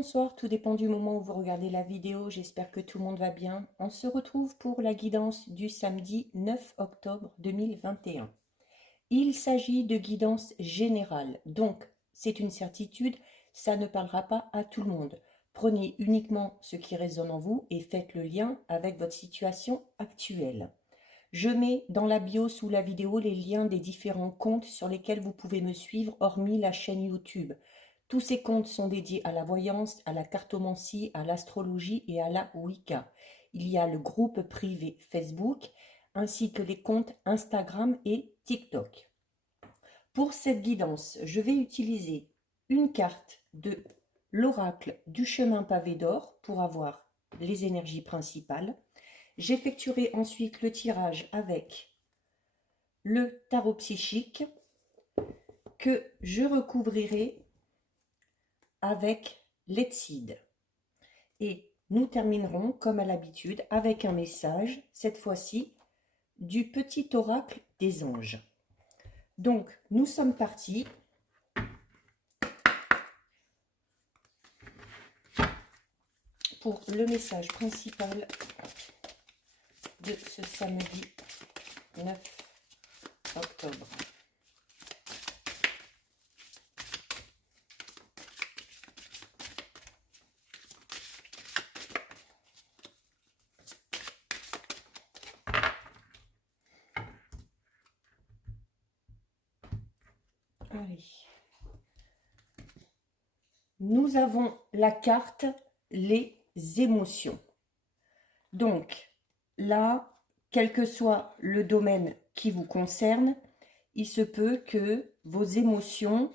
bonsoir, tout dépend du moment où vous regardez la vidéo, j'espère que tout le monde va bien. On se retrouve pour la guidance du samedi 9 octobre 2021. Il s'agit de guidance générale, donc c'est une certitude, ça ne parlera pas à tout le monde. Prenez uniquement ce qui résonne en vous et faites le lien avec votre situation actuelle. Je mets dans la bio sous la vidéo les liens des différents comptes sur lesquels vous pouvez me suivre, hormis la chaîne YouTube. Tous ces comptes sont dédiés à la voyance, à la cartomancie, à l'astrologie et à la Wicca. Il y a le groupe privé Facebook, ainsi que les comptes Instagram et TikTok. Pour cette guidance, je vais utiliser une carte de l'oracle du chemin pavé d'or pour avoir les énergies principales. J'effectuerai ensuite le tirage avec le tarot psychique que je recouvrirai avec l'Etsid. Et nous terminerons, comme à l'habitude, avec un message, cette fois-ci, du petit oracle des anges. Donc, nous sommes partis. Pour le message principal de ce samedi 9 octobre. Allez. Nous avons la carte les émotions. Donc là, quel que soit le domaine qui vous concerne, il se peut que vos émotions,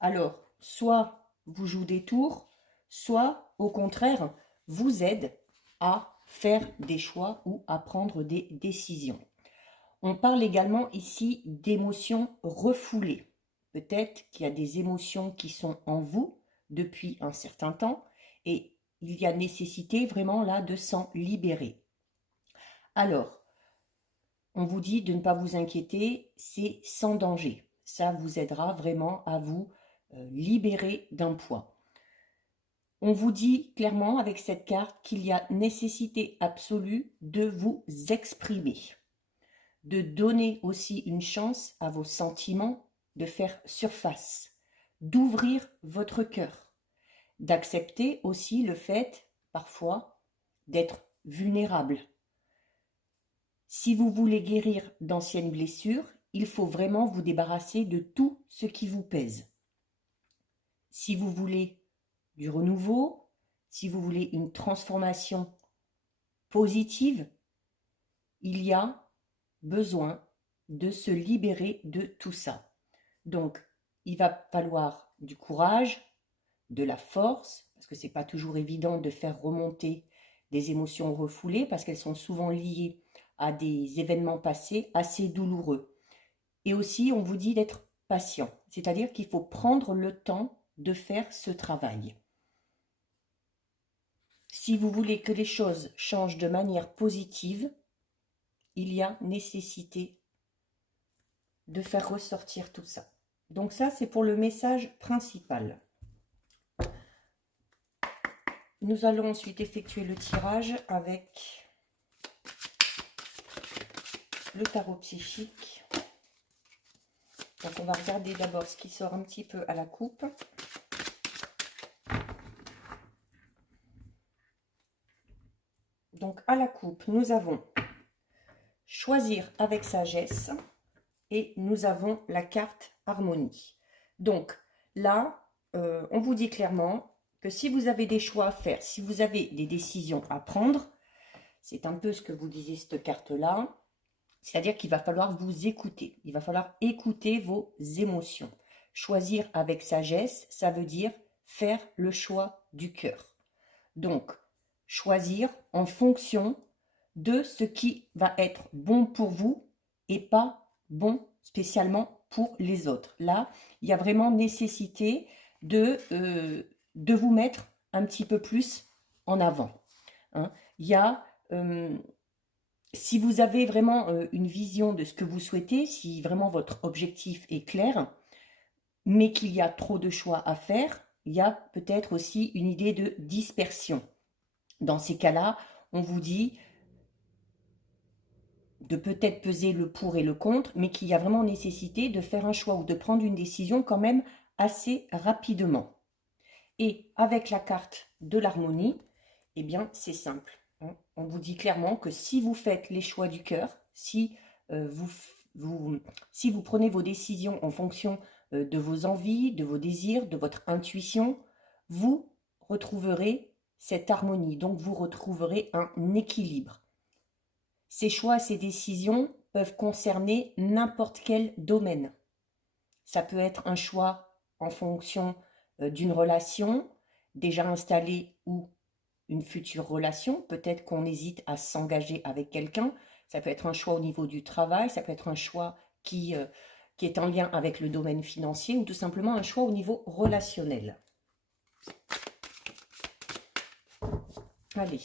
alors, soit vous jouent des tours, soit au contraire, vous aident à faire des choix ou à prendre des décisions. On parle également ici d'émotions refoulées. Peut-être qu'il y a des émotions qui sont en vous depuis un certain temps et il y a nécessité vraiment là de s'en libérer. Alors, on vous dit de ne pas vous inquiéter, c'est sans danger. Ça vous aidera vraiment à vous libérer d'un poids. On vous dit clairement avec cette carte qu'il y a nécessité absolue de vous exprimer, de donner aussi une chance à vos sentiments de faire surface, d'ouvrir votre cœur, d'accepter aussi le fait, parfois, d'être vulnérable. Si vous voulez guérir d'anciennes blessures, il faut vraiment vous débarrasser de tout ce qui vous pèse. Si vous voulez du renouveau, si vous voulez une transformation positive, il y a besoin de se libérer de tout ça. Donc, il va falloir du courage, de la force, parce que ce n'est pas toujours évident de faire remonter des émotions refoulées, parce qu'elles sont souvent liées à des événements passés assez douloureux. Et aussi, on vous dit d'être patient, c'est-à-dire qu'il faut prendre le temps de faire ce travail. Si vous voulez que les choses changent de manière positive, il y a nécessité de faire ressortir tout ça. Donc ça, c'est pour le message principal. Nous allons ensuite effectuer le tirage avec le tarot psychique. Donc on va regarder d'abord ce qui sort un petit peu à la coupe. Donc à la coupe, nous avons choisir avec sagesse et nous avons la carte harmonie. Donc là, on vous dit clairement que si vous avez des choix à faire, si vous avez des décisions à prendre, c'est un peu ce que vous disait cette carte-là, c'est-à-dire qu'il va falloir vous écouter, il va falloir écouter vos émotions. Choisir avec sagesse, ça veut dire faire le choix du cœur. Donc, choisir en fonction de ce qui va être bon pour vous et pas bon spécialement pour les autres. Là, il y a vraiment nécessité de vous mettre un petit peu plus en avant. Hein. Il y a, si vous avez vraiment une vision de ce que vous souhaitez, si vraiment votre objectif est clair, mais qu'il y a trop de choix à faire, il y a peut-être aussi une idée de dispersion. Dans ces cas-là, on vous dit de peut-être peser le pour et le contre, mais qu'il y a vraiment nécessité de faire un choix ou de prendre une décision quand même assez rapidement. Et avec la carte de l'harmonie, eh bien, c'est simple. On vous dit clairement que si vous faites les choix du cœur, si vous prenez vos décisions en fonction de vos envies, de vos désirs, de votre intuition, vous retrouverez cette harmonie. Donc, vous retrouverez un équilibre. Ces choix, ces décisions peuvent concerner n'importe quel domaine. Ça peut être un choix en fonction d'une relation déjà installée ou une future relation. Peut-être qu'on hésite à s'engager avec quelqu'un. Ça peut être un choix au niveau du travail, ça peut être un choix qui est en lien avec le domaine financier ou tout simplement un choix au niveau relationnel. Allez.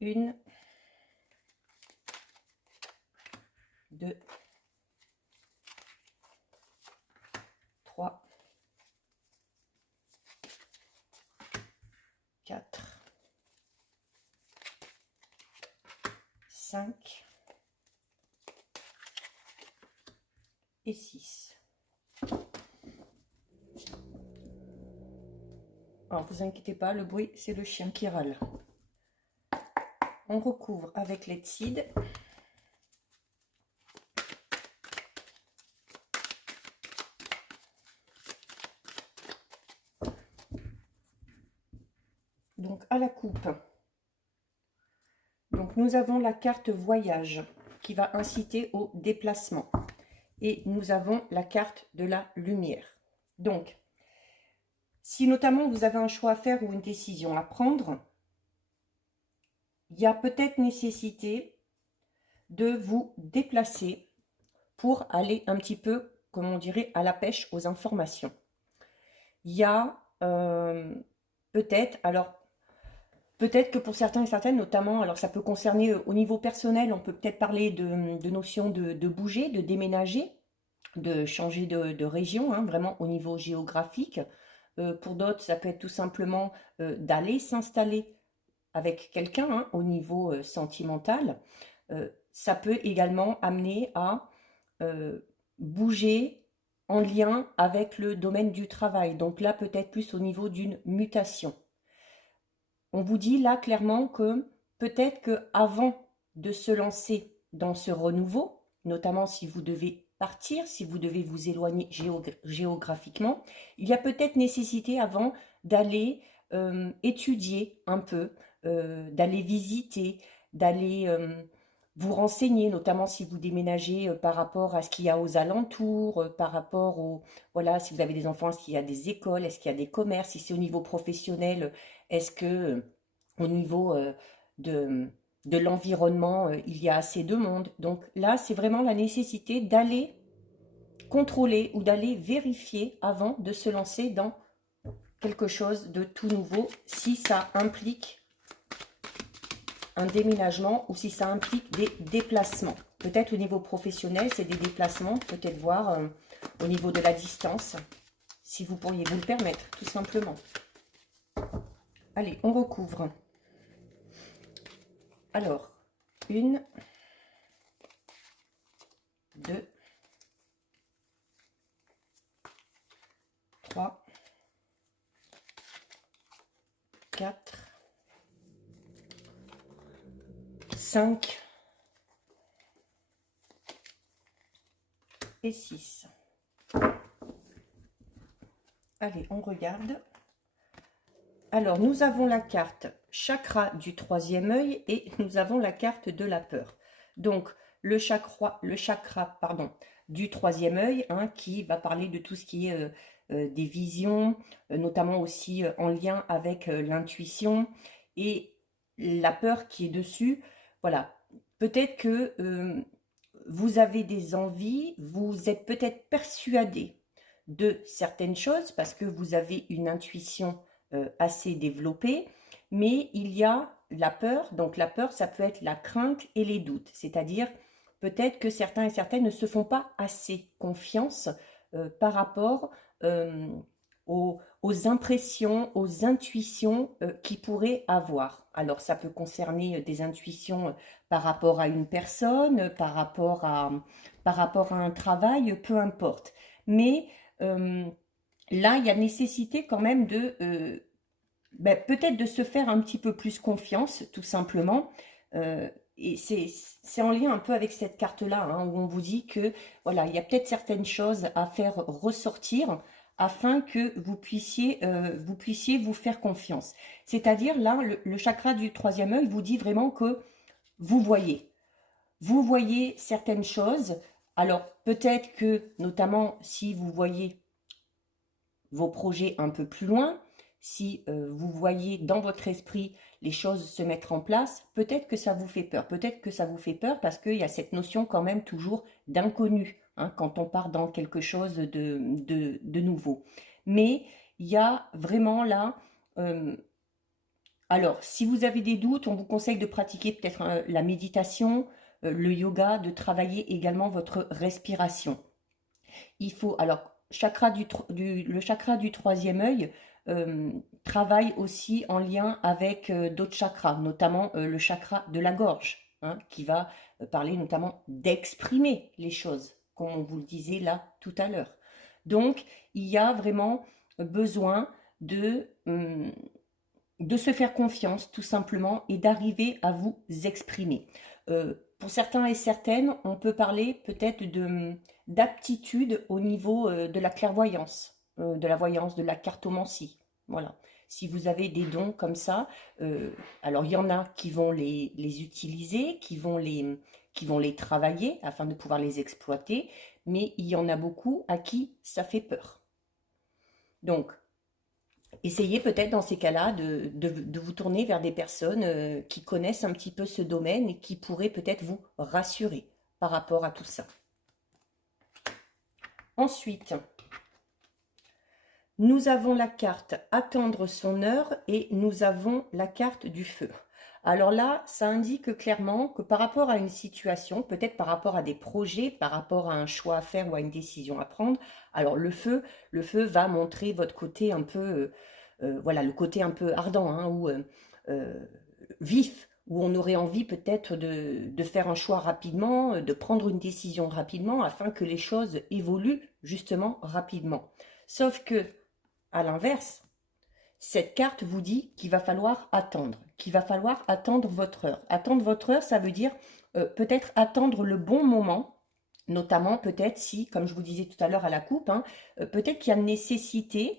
1, 2, 3, 4, 5 et 6. Alors, vous inquiétez pas, le bruit, c'est le chien qui râle. On recouvre avec l'Etsid. Donc, à la coupe. Donc, nous avons la carte voyage qui va inciter au déplacement. Et nous avons la carte de la lumière. Donc, si notamment vous avez un choix à faire ou une décision à prendre, il y a peut-être nécessité de vous déplacer pour aller un petit peu, comme on dirait, à la pêche aux informations. Il y a peut-être, alors peut-être que pour certains et certaines, notamment, alors ça peut concerner au niveau personnel, on peut peut-être parler de notion de bouger, de déménager, de changer de région, hein, vraiment au niveau géographique. Pour d'autres, ça peut être tout simplement d'aller s'installer avec quelqu'un, hein, au niveau sentimental. Ça peut également amener à bouger en lien avec le domaine du travail. Donc là, peut-être plus au niveau d'une mutation. On vous dit là clairement que peut-être qu'avant de se lancer dans ce renouveau, notamment si vous devez partir, si vous devez vous éloigner géographiquement, il y a peut-être nécessité avant d'aller étudier un peu, d'aller visiter, d'aller vous renseigner, notamment si vous déménagez par rapport à ce qu'il y a aux alentours, par rapport au, voilà, si vous avez des enfants, est-ce qu'il y a des écoles, est-ce qu'il y a des commerces, si c'est au niveau professionnel, est-ce que au niveau de l'environnement, il y a assez de monde. Donc là, c'est vraiment la nécessité d'aller contrôler ou d'aller vérifier avant de se lancer dans quelque chose de tout nouveau, si ça implique un déménagement ou si ça implique des déplacements. Peut-être au niveau professionnel, c'est des déplacements, peut-être voir au niveau de la distance, si vous pourriez vous le permettre, tout simplement. Allez, on recouvre. Alors, 1, 2, 3, 4, 5 et 6. Allez, on regarde. Alors, nous avons la carte chakra du troisième œil et nous avons la carte de la peur. Donc, le chakra du troisième œil, hein, qui va parler de tout ce qui est des visions, notamment aussi en lien avec l'intuition, et la peur qui est dessus. Voilà, peut-être que vous avez des envies, vous êtes peut-être persuadé de certaines choses parce que vous avez une intuition assez développée, mais il y a la peur. Donc la peur, ça peut être la crainte et les doutes, c'est-à-dire peut-être que certains et certaines ne se font pas assez confiance par rapport aux impressions, aux intuitions qu'il pourrait avoir. Alors, ça peut concerner des intuitions par rapport à une personne, par rapport à un travail, peu importe. Mais là, il y a nécessité quand même de peut-être de se faire un petit peu plus confiance, tout simplement. Et c'est en lien un peu avec cette carte-là, hein, où on vous dit que voilà, il y a peut-être certaines choses à faire ressortir afin que vous puissiez vous faire confiance. C'est-à-dire là, le chakra du troisième œil vous dit vraiment que vous voyez. Vous voyez certaines choses. Alors peut-être que, notamment si vous voyez vos projets un peu plus loin, si vous voyez dans votre esprit les choses se mettre en place, peut-être que ça vous fait peur. Peut-être que ça vous fait peur parce qu'il y a cette notion quand même toujours d'inconnu, hein, quand on part dans quelque chose de nouveau. Mais il y a vraiment là... alors, si vous avez des doutes, on vous conseille de pratiquer peut-être la méditation, le yoga, de travailler également votre respiration. Il faut, alors, le chakra du troisième œil travaille aussi en lien avec d'autres chakras, notamment le chakra de la gorge, hein, qui va parler notamment d'exprimer les choses, comme on vous le disait là tout à l'heure. Donc, il y a vraiment besoin de se faire confiance tout simplement et d'arriver à vous exprimer. Pour certains et certaines, on peut parler peut-être d'aptitude au niveau de la clairvoyance, de la voyance, de la cartomancie. Voilà. Si vous avez des dons comme ça, alors il y en a qui vont les utiliser, qui vont les travailler afin de pouvoir les exploiter, mais il y en a beaucoup à qui ça fait peur. Donc, essayez peut-être dans ces cas-là de vous tourner vers des personnes qui connaissent un petit peu ce domaine et qui pourraient peut-être vous rassurer par rapport à tout ça. Ensuite, nous avons la carte attendre son heure et nous avons la carte du feu. Alors là, ça indique clairement que par rapport à une situation, peut-être par rapport à des projets, par rapport à un choix à faire ou à une décision à prendre, alors le feu va montrer votre côté un peu, voilà, le côté un peu ardent, hein, ou vif, où on aurait envie peut-être de faire un choix rapidement, de prendre une décision rapidement, afin que les choses évoluent justement rapidement. Sauf que, à l'inverse, cette carte vous dit qu'il va falloir attendre votre heure. Attendre votre heure, ça veut dire peut-être attendre le bon moment, notamment peut-être si, comme je vous disais tout à l'heure à la coupe, hein, peut-être qu'il y a nécessité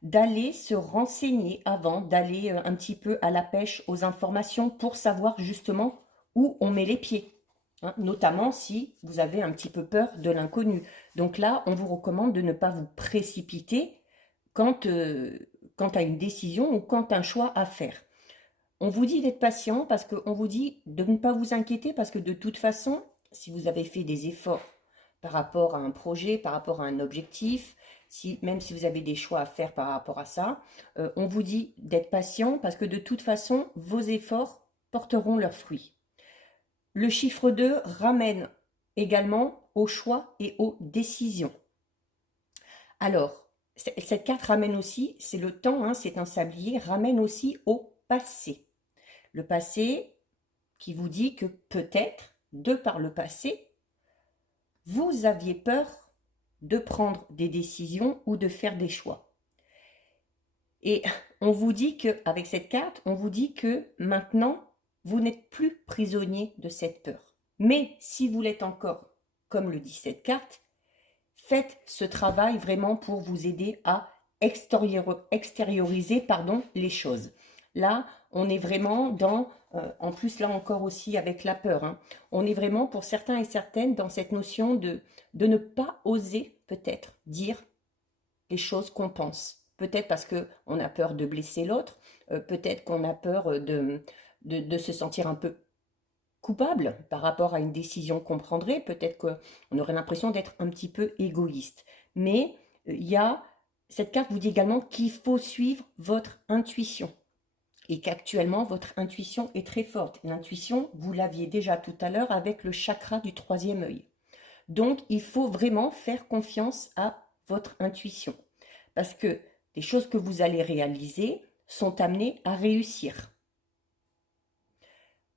d'aller se renseigner avant, d'aller un petit peu à la pêche aux informations pour savoir justement où on met les pieds. Hein, notamment si vous avez un petit peu peur de l'inconnu. Donc là, on vous recommande de ne pas vous précipiter quant à une décision ou quant à un choix à faire. On vous dit d'être patient parce qu'on vous dit de ne pas vous inquiéter parce que de toute façon, si vous avez fait des efforts par rapport à un projet, par rapport à un objectif, même si vous avez des choix à faire par rapport à ça, on vous dit d'être patient parce que de toute façon, vos efforts porteront leurs fruits. Le chiffre 2 ramène également aux choix et aux décisions. Alors, cette carte ramène aussi, c'est le temps, hein, c'est un sablier, ramène aussi au passé. Le passé qui vous dit que peut-être, de par le passé, vous aviez peur de prendre des décisions ou de faire des choix. Et on vous dit que, avec cette carte, on vous dit que maintenant, vous n'êtes plus prisonnier de cette peur. Mais si vous l'êtes encore, comme le dit cette carte, faites ce travail vraiment pour vous aider à extérioriser les choses. Là, on est vraiment dans, en plus là encore aussi avec la peur, hein, on est vraiment pour certains et certaines dans cette notion de ne pas oser peut-être dire les choses qu'on pense. Peut-être parce qu'on a peur de blesser l'autre, peut-être qu'on a peur de se sentir un peu coupable par rapport à une décision qu'on prendrait, peut-être qu'on aurait l'impression d'être un petit peu égoïste. Mais cette carte vous dit également qu'il faut suivre votre intuition et qu'actuellement votre intuition est très forte. L'intuition, vous l'aviez déjà tout à l'heure avec le chakra du troisième œil. Donc, il faut vraiment faire confiance à votre intuition. Parce que les choses que vous allez réaliser sont amenées à réussir.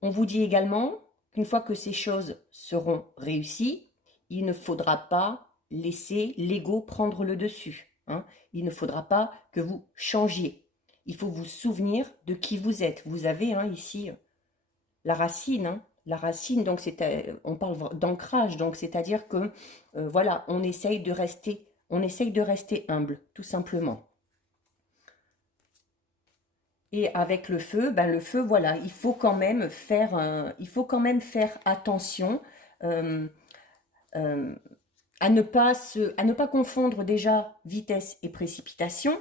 On vous dit également qu'une fois que ces choses seront réussies, il ne faudra pas laisser l'ego prendre le dessus. Hein. Il ne faudra pas que vous changiez. Il faut vous souvenir de qui vous êtes. Vous avez ici la racine. Hein. La racine, donc on parle d'ancrage, donc c'est-à-dire que voilà, on essaye de rester humble, tout simplement. Et avec le feu, voilà, il faut quand même faire attention euh, euh, à ne pas confondre déjà vitesse et précipitation.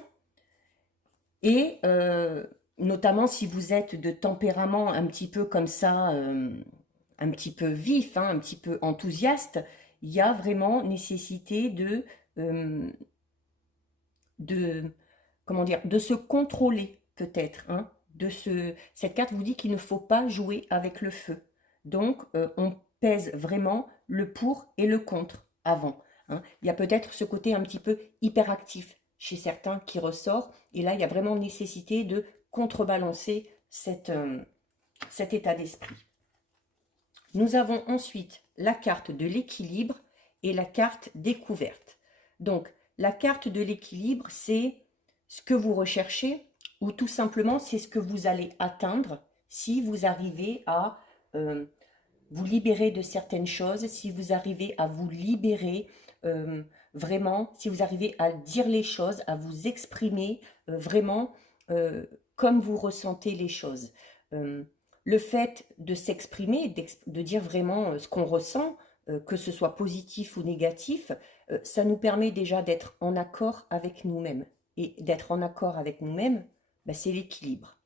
Et notamment si vous êtes de tempérament un petit peu comme ça, un petit peu vif, hein, un petit peu enthousiaste, il y a vraiment nécessité euh, comment dire, de se contrôler peut-être. Hein, cette carte vous dit qu'il ne faut pas jouer avec le feu. Donc, on pèse vraiment le pour et le contre avant. Hein. Il y a peut-être ce côté un petit peu hyperactif chez certains qui ressort. Et là, il y a vraiment nécessité de contrebalancer cet état d'esprit. Nous avons ensuite la carte de l'équilibre et la carte découverte. Donc, la carte de l'équilibre, c'est ce que vous recherchez ou tout simplement c'est ce que vous allez atteindre si vous arrivez à vous libérer de certaines choses, si vous arrivez à vous libérer vraiment, si vous arrivez à dire les choses, à vous exprimer vraiment comme vous ressentez les choses. Le fait de s'exprimer, de dire vraiment ce qu'on ressent, que ce soit positif ou négatif, ça nous permet déjà d'être en accord avec nous-mêmes. Et d'être en accord avec nous-mêmes, c'est l'équilibre.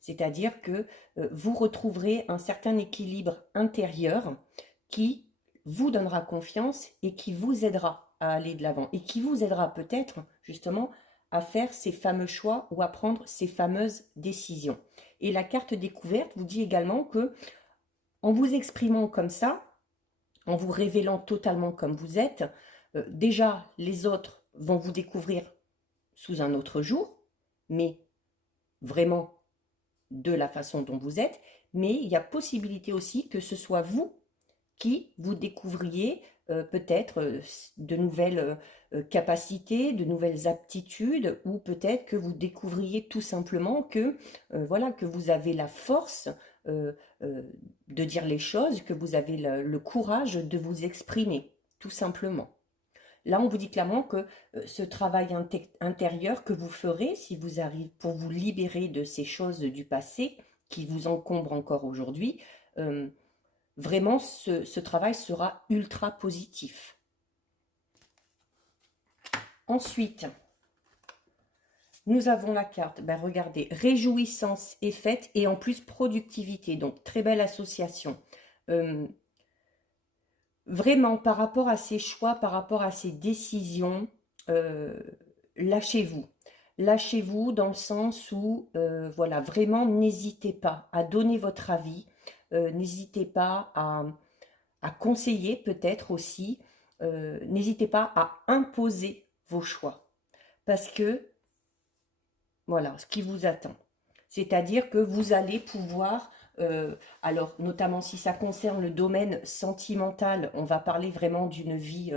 C'est-à-dire que vous retrouverez un certain équilibre intérieur qui vous donnera confiance et qui vous aidera à aller de l'avant. Et qui vous aidera peut-être justement à faire ces fameux choix ou à prendre ces fameuses décisions. Et la carte découverte vous dit également que en vous exprimant comme ça, en vous révélant totalement comme vous êtes, déjà les autres vont vous découvrir sous un autre jour, mais vraiment de la façon dont vous êtes, mais il y a possibilité aussi que ce soit vous qui vous découvriez peut-être de nouvelles capacités, de nouvelles aptitudes, ou peut-être que vous découvriez tout simplement que voilà, que vous avez la force de dire les choses, que vous avez le courage de vous exprimer, tout simplement. Là, on vous dit clairement que ce travail intérieur que vous ferez, si vous arrivez pour vous libérer de ces choses du passé qui vous encombrent encore aujourd'hui, vraiment, ce travail sera ultra positif. Ensuite, nous avons la carte, regardez, réjouissance et fête et en plus productivité, donc très belle association. Vraiment, par rapport à ces choix, par rapport à ces décisions, lâchez-vous. Lâchez-vous dans le sens où, voilà, vraiment, n'hésitez pas à donner votre avis, n'hésitez pas à conseiller peut-être aussi, n'hésitez pas à imposer vos choix. Parce que, voilà, ce qui vous attend. C'est-à-dire que vous allez pouvoir, alors notamment si ça concerne le domaine sentimental, on va parler vraiment d'une vie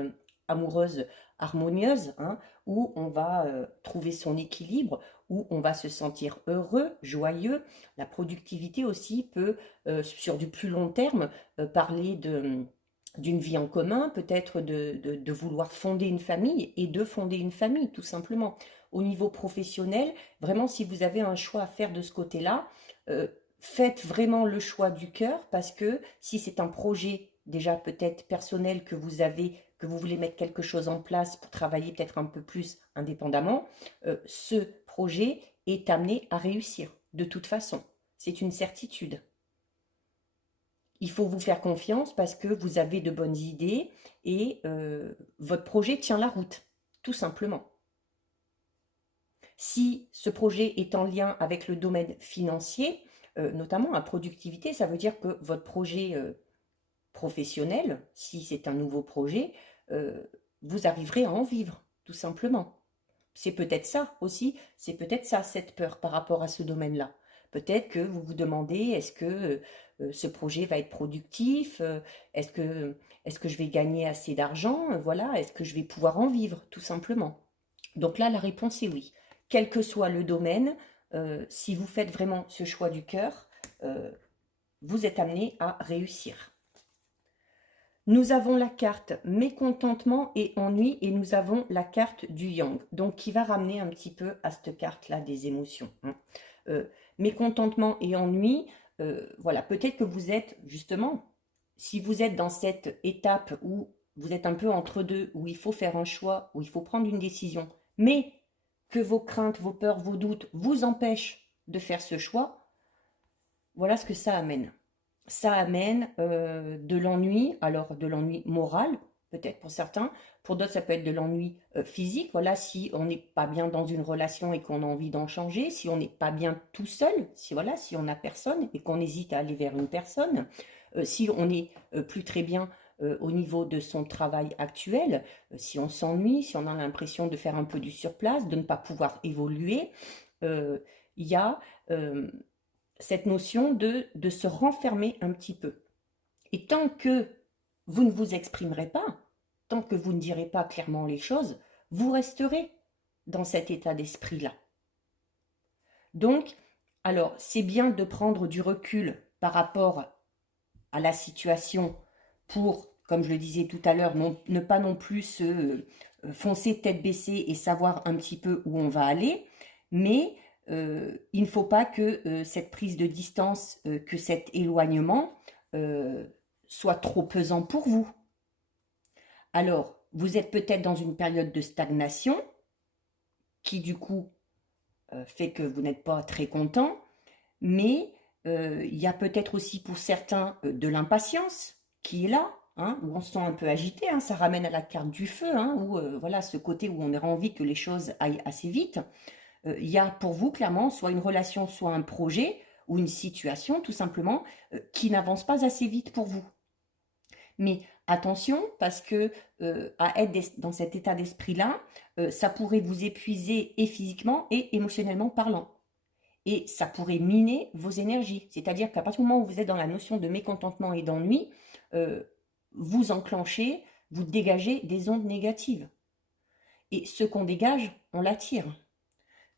amoureuse harmonieuse, hein, où on va trouver son équilibre, où on va se sentir heureux, joyeux. La productivité aussi peut, sur du plus long terme, parler d'une vie en commun, peut-être de vouloir fonder une famille et de fonder une famille, tout simplement. Au niveau professionnel, vraiment, si vous avez un choix à faire de ce côté-là, faites vraiment le choix du cœur, parce que si c'est un projet déjà peut-être personnel que vous avez, que vous voulez mettre quelque chose en place pour travailler peut-être un peu plus indépendamment, ce projet est amené à réussir de toute façon. C'est une certitude. Il faut vous faire confiance parce que vous avez de bonnes idées et votre projet tient la route, tout simplement. Si ce projet est en lien avec le domaine financier, notamment la productivité, ça veut dire que votre projet professionnel, si c'est un nouveau projet, vous arriverez à en vivre, tout simplement. C'est peut-être ça aussi, c'est peut-être ça, cette peur par rapport à ce domaine-là. Peut-être que vous vous demandez, est-ce que ce projet va être productif? Est-ce que, est-ce que je vais gagner assez d'argent? Voilà, est-ce que je vais pouvoir en vivre, tout simplement? Donc là, la réponse est oui. Quel que soit le domaine, si vous faites vraiment ce choix du cœur, euh, vous êtes amené à réussir. Nous avons la carte mécontentement et ennui et nous avons la carte du yang, donc qui va ramener un petit peu à cette carte-là des émotions. Mécontentement et ennui, voilà, peut-être que vous êtes justement, si vous êtes dans cette étape où vous êtes un peu entre deux, où il faut faire un choix, où il faut prendre une décision, mais que vos craintes, vos peurs, vos doutes vous empêchent de faire ce choix, voilà ce que ça amène. Ça amène de l'ennui, alors de l'ennui moral, peut-être pour certains, pour d'autres ça peut être de l'ennui physique, voilà, si on n'est pas bien dans une relation et qu'on a envie d'en changer, si on n'est pas bien tout seul, si voilà, si on n'a personne et qu'on hésite à aller vers une personne, si on n'est plus très bien au niveau de son travail actuel, si on s'ennuie, si on a l'impression de faire un peu du surplace, de ne pas pouvoir évoluer, il y a cette notion de se renfermer un petit peu. Et tant que vous ne vous exprimerez pas, tant que vous ne direz pas clairement les choses, vous resterez dans cet état d'esprit-là. Donc, alors, c'est bien de prendre du recul par rapport à la situation pour, comme je le disais tout à l'heure, ne pas non plus se foncer tête baissée et savoir un petit peu où on va aller, mais il ne faut pas que cette prise de distance, que cet éloignement soit trop pesant pour vous. Alors, vous êtes peut-être dans une période de stagnation qui du coup fait que vous n'êtes pas très content, mais il y a peut-être aussi pour certains de l'impatience qui est là, hein, où on se sent un peu agité, hein, ça ramène à la carte du feu, hein, où voilà ce côté où on a envie que les choses aillent assez vite. Il y a pour vous clairement soit une relation, soit un projet ou une situation tout simplement qui n'avance pas assez vite pour vous. Mais attention, parce que à être dans cet état d'esprit-là, ça pourrait vous épuiser et physiquement et émotionnellement parlant. Et ça pourrait miner vos énergies. C'est-à-dire qu'à partir du moment où vous êtes dans la notion de mécontentement et d'ennui, euh, vous enclenchez, vous dégagez des ondes négatives. Et ce qu'on dégage, on l'attire.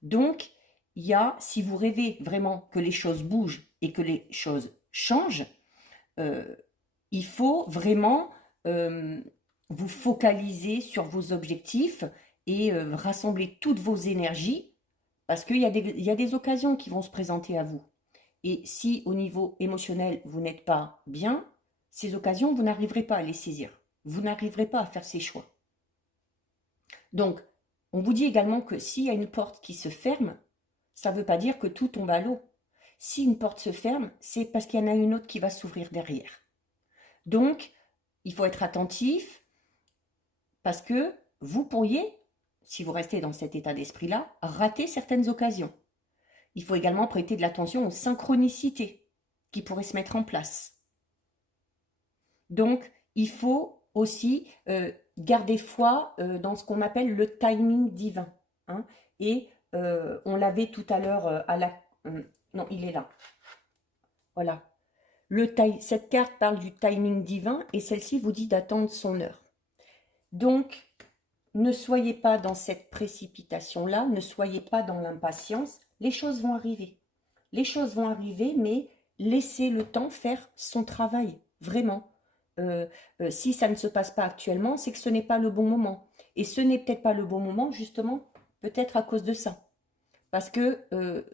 Donc, il y a, si vous rêvez vraiment que les choses bougent et que les choses changent, euh, il faut vraiment vous focaliser sur vos objectifs et rassembler toutes vos énergies parce qu'il y a des occasions qui vont se présenter à vous. Et si au niveau émotionnel, vous n'êtes pas bien, ces occasions, vous n'arriverez pas à les saisir. Vous n'arriverez pas à faire ces choix. Donc, on vous dit également que s'il y a une porte qui se ferme, ça ne veut pas dire que tout tombe à l'eau. Si une porte se ferme, c'est parce qu'il y en a une autre qui va s'ouvrir derrière. Donc, il faut être attentif parce que vous pourriez, si vous restez dans cet état d'esprit-là, rater certaines occasions. Il faut également prêter de l'attention aux synchronicités qui pourraient se mettre en place. Donc, il faut aussi garder foi dans ce qu'on appelle le timing divin. Hein, et on l'avait tout à l'heure à la... non, il est là. Voilà. Cette carte parle du timing divin et celle-ci vous dit d'attendre son heure. Donc, ne soyez pas dans cette précipitation-là, ne soyez pas dans l'impatience. Les choses vont arriver. Les choses vont arriver, mais laissez le temps faire son travail, vraiment. Si ça ne se passe pas actuellement, c'est que ce n'est pas le bon moment. Et ce n'est peut-être pas le bon moment, justement, peut-être à cause de ça. Parce que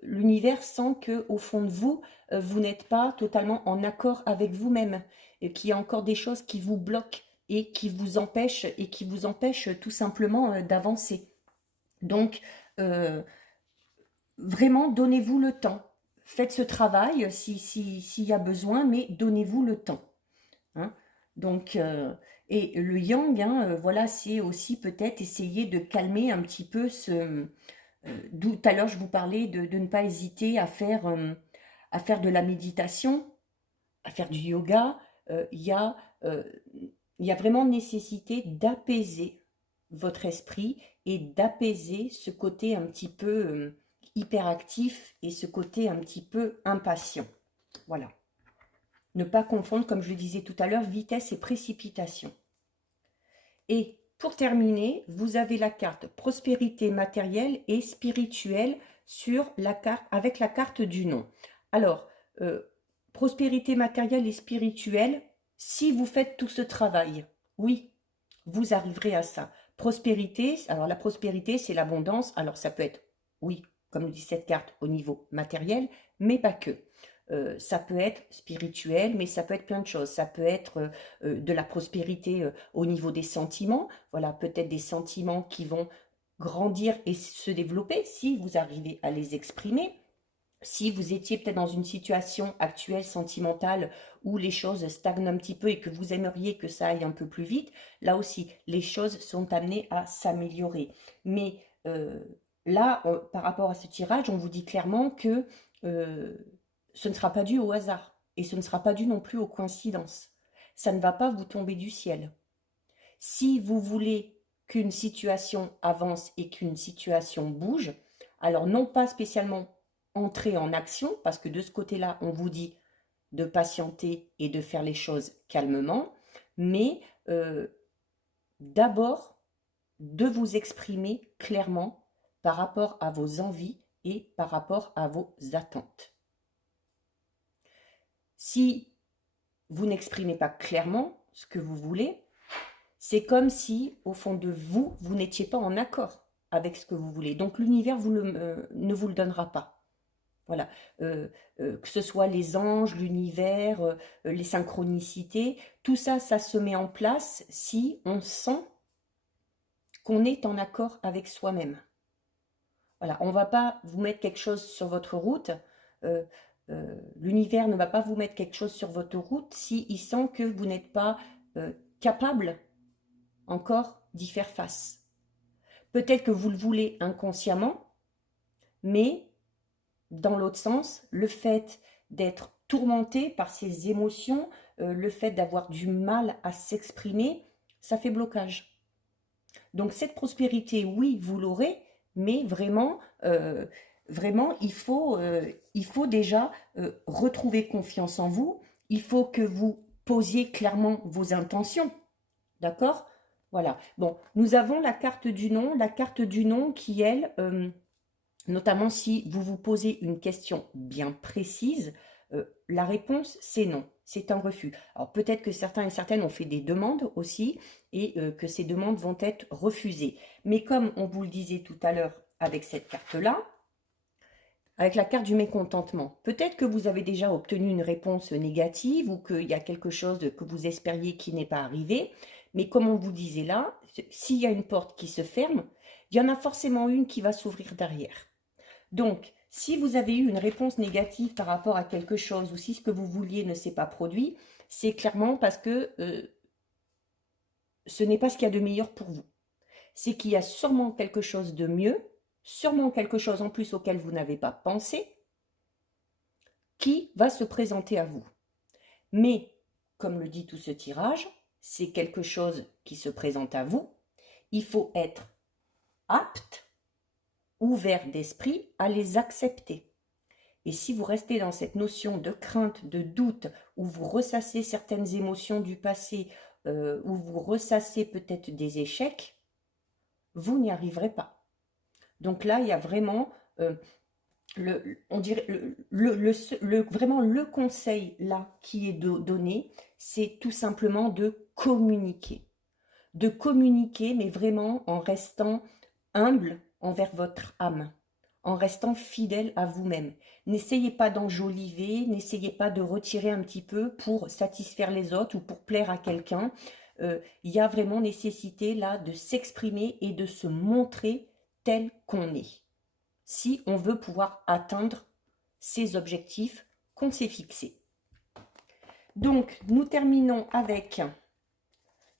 l'univers sent qu'au fond de vous, vous n'êtes pas totalement en accord avec vous-même, qu'il y a encore des choses qui vous bloquent et qui vous empêchent tout simplement d'avancer. Donc, vraiment, donnez-vous le temps. Faites ce travail s'il y a besoin, mais donnez-vous le temps. Hein. Donc, et le yang, hein, voilà, c'est aussi peut-être essayer de calmer un petit peu d'où tout à l'heure je vous parlais de ne pas hésiter à faire de la méditation, à faire du yoga. Il y a il y a vraiment nécessité d'apaiser votre esprit et d'apaiser ce côté un petit peu hyperactif et ce côté un petit peu impatient. Voilà. Ne pas confondre, comme je le disais tout à l'heure, vitesse et précipitation. Et pour terminer, vous avez la carte prospérité matérielle et spirituelle sur la carte, avec la carte du nom. Alors, prospérité matérielle et spirituelle, si vous faites tout ce travail, oui, vous arriverez à ça. Prospérité, alors la prospérité, c'est l'abondance. Alors ça peut être, oui, comme le dit cette carte, au niveau matériel, mais pas que. Ça peut être spirituel, mais ça peut être plein de choses. Ça peut être de la prospérité au niveau des sentiments. Voilà, peut-être des sentiments qui vont grandir et se développer si vous arrivez à les exprimer. Si vous étiez peut-être dans une situation actuelle sentimentale où les choses stagnent un petit peu et que vous aimeriez que ça aille un peu plus vite, là aussi, les choses sont amenées à s'améliorer. Mais là, par rapport à ce tirage, on vous dit clairement que ce ne sera pas dû au hasard et ce ne sera pas dû non plus aux coïncidences. Ça ne va pas vous tomber du ciel. Si vous voulez qu'une situation avance et qu'une situation bouge, alors non pas spécialement entrer en action, parce que de ce côté-là, on vous dit de patienter et de faire les choses calmement, mais d'abord de vous exprimer clairement par rapport à vos envies et par rapport à vos attentes. Si vous n'exprimez pas clairement ce que vous voulez, c'est comme si, au fond de vous, vous n'étiez pas en accord avec ce que vous voulez. Donc l'univers ne vous le donnera pas. Voilà, que ce soit les anges, l'univers, les synchronicités, tout ça, ça se met en place si on sent qu'on est en accord avec soi-même. Voilà, on ne va pas vous mettre quelque chose sur votre route, l'univers ne va pas vous mettre quelque chose sur votre route s'il sent que vous n'êtes pas capable encore d'y faire face. Peut-être que vous le voulez inconsciemment, mais dans l'autre sens, le fait d'être tourmenté par ces émotions, le fait d'avoir du mal à s'exprimer, ça fait blocage. Donc cette prospérité, oui, vous l'aurez, mais vraiment, il faut déjà retrouver confiance en vous. Il faut que vous posiez clairement vos intentions. D'accord? Voilà. Bon, nous avons la carte du nom qui, elle, notamment si vous vous posez une question bien précise, la réponse c'est non, c'est un refus. Alors peut-être que certains et certaines ont fait des demandes aussi et que ces demandes vont être refusées. Mais comme on vous le disait tout à l'heure avec cette carte-là, avec la carte du mécontentement, peut-être que vous avez déjà obtenu une réponse négative ou qu'il y a quelque chose que vous espériez qui n'est pas arrivé. Mais comme on vous disait là, s'il y a une porte qui se ferme, il y en a forcément une qui va s'ouvrir derrière. Donc, si vous avez eu une réponse négative par rapport à quelque chose ou si ce que vous vouliez ne s'est pas produit, c'est clairement parce que ce n'est pas ce qu'il y a de meilleur pour vous. C'est qu'il y a sûrement quelque chose de mieux, sûrement quelque chose en plus auquel vous n'avez pas pensé, qui va se présenter à vous. Mais, comme le dit tout ce tirage, c'est quelque chose qui se présente à vous. Il faut être apte, ouvert d'esprit à les accepter. Et si vous restez dans cette notion de crainte, de doute, où vous ressassez certaines émotions du passé, où vous ressassez peut-être des échecs, vous n'y arriverez pas. Donc là, il y a vraiment, on dirait, vraiment le conseil là qui est donné, c'est tout simplement de communiquer. De communiquer, mais vraiment en restant humble envers votre âme, en restant fidèle à vous-même. N'essayez pas d'enjoliver, n'essayez pas de retirer un petit peu pour satisfaire les autres ou pour plaire à quelqu'un. Il y a vraiment nécessité là de s'exprimer et de se montrer tel qu'on est, si on veut pouvoir atteindre ces objectifs qu'on s'est fixés. Donc, nous terminons avec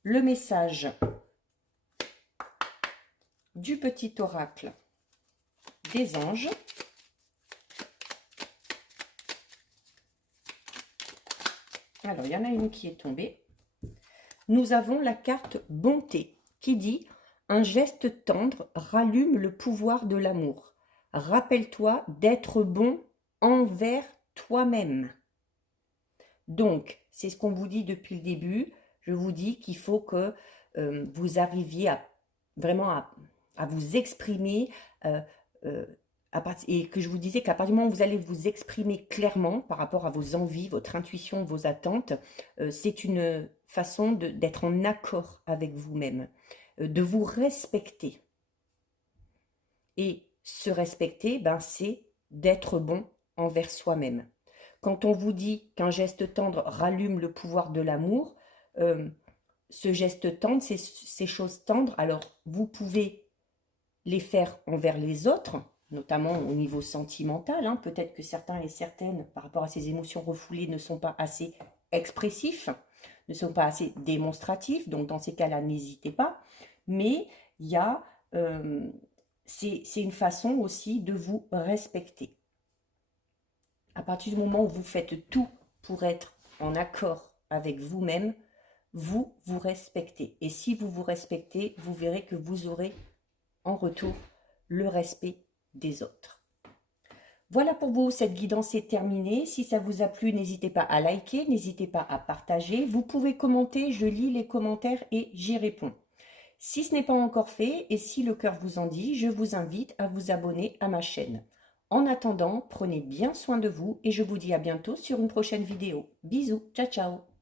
le message du petit oracle des anges. Alors, il y en a une qui est tombée. nous avons la carte bonté qui dit « Un geste tendre rallume le pouvoir de l'amour. Rappelle-toi d'être bon envers toi-même. » Donc, c'est ce qu'on vous dit depuis le début. Je vous dis qu'il faut que vous arriviez vraiment à vous exprimer et que je vous disais qu'à partir du moment où vous allez vous exprimer clairement par rapport à vos envies, votre intuition, vos attentes, c'est une façon d'être en accord avec vous-même, de vous respecter. Et se respecter, ben, c'est d'être bon envers soi-même. Quand on vous dit qu'un geste tendre rallume le pouvoir de l'amour, ce geste tendre, ces choses tendres, alors vous pouvez les faire envers les autres, notamment au niveau sentimental. Hein. Peut-être que certains et certaines, par rapport à ces émotions refoulées, ne sont pas assez expressifs, ne sont pas assez démonstratifs. Donc, dans ces cas-là, n'hésitez pas. Mais il y a, c'est une façon aussi de vous respecter. À partir du moment où vous faites tout pour être en accord avec vous-même, vous vous respectez. Et si vous vous respectez, vous verrez que vous aurez en retour le respect des autres. Voilà pour vous, cette guidance est terminée. Si ça vous a plu, n'hésitez pas à liker, n'hésitez pas à partager. Vous pouvez commenter, je lis les commentaires et j'y réponds. Si ce n'est pas encore fait et si le cœur vous en dit, je vous invite à vous abonner à ma chaîne. En attendant, prenez bien soin de vous et je vous dis à bientôt sur une prochaine vidéo. Bisous, ciao ciao.